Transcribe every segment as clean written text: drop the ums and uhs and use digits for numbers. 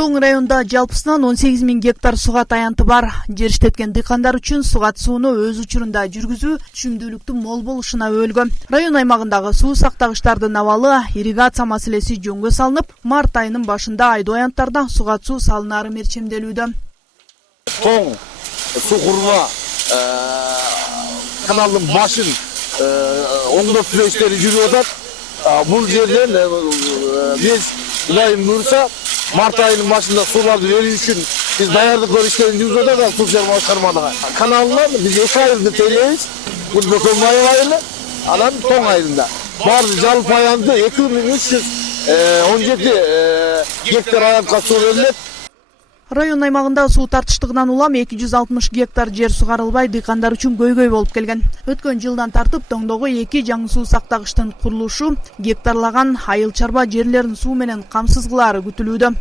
Тоң районда жалпысынан 18 000 гектар суга таянты бар. Жер иштеткен дыйкандар үчүн суга сууну өз учурунда жүргүзүү түшүмдүүлүктүн мол болушуна өбөлгөн. Район аймагындагы суу сактагычтардын абалы ирригация маселеси жөнгө салынып, март айынын башында айдоо аянттардан суга суу салынары мерчемделүүдө. Тоң суу курма каналдын башын оңдоп иштери жүрүп атат. Бул жерден биз Кудайым буйрса март айынын башында сууларды берүү үчүн биз даярдык иштерин жүргүзүп атабыз суу чыгарма башкармалыгы. Каналынан биз 2 айылды тейлейбиз. Бул Бөкөнбаев айылы, анан Тоң айылында. Баары жалпы аянты 2317 гектар аянтка суу берилет. Район аймагында суу тартыштыгынан улам 260 гектар жер сугарылбай дыйкандар үчүн көйгөй болуп келген. Өткөн жылдан тартып Тоңдогу 2 жаңы суу сактагычтын курулушу гектарлаган айыл чарба жерлерин суу менен камсыз кылаары күтүлүүдө.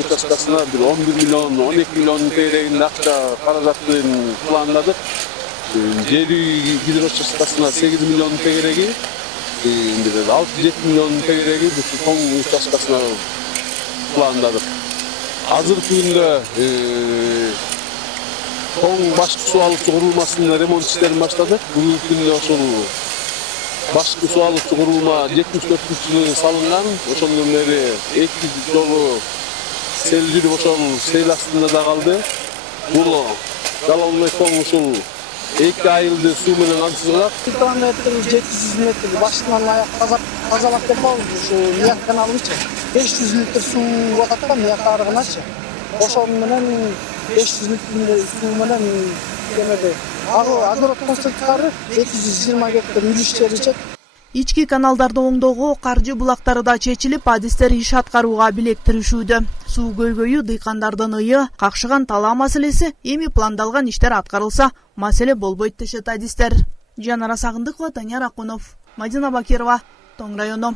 Участкасына 11 миллион, 12 миллион тегерегинде акча каражатын пландадык. Жер гидроучасткасына 8 миллион тегереги, 6-7 миллион тегереги Тоң участкасына пландадык. Азыркы күндө Тоң башкы суу алуучу курулмасынын ремонт иштерин баштадык. Бүгүнкү күндө ошол башкы суу алуучу курулма 74-жылы салынган. Ошондон бери 2 жолу сел жүрүп ошол сел астында да калды. Бул Жалалбек Тоң ушул 2 айылды суу менен камсыздап. Километр 700 метр башынан аяк тазалап келбабыз. Ушу Мияк каналынчы 500 литр суу атат, Мияк арыгыначы. Ошол менен 500 литр суу менен кемеде агрот концентраттары 220 гектар үлүш жеричет. Ички каналдарды оңдоого каржы булактары да чечилип, адистер иш аткарууга билектиришүүдө. Суу көйгөйү, дыйкандардын ыйы, какшыган талаа маселеси эми пландалган иштер аткарылса, маселе болбойт дешет адистер. Жанара Сагындыкова, Таняр Акунов, Мадина Бакирова, Тоң району.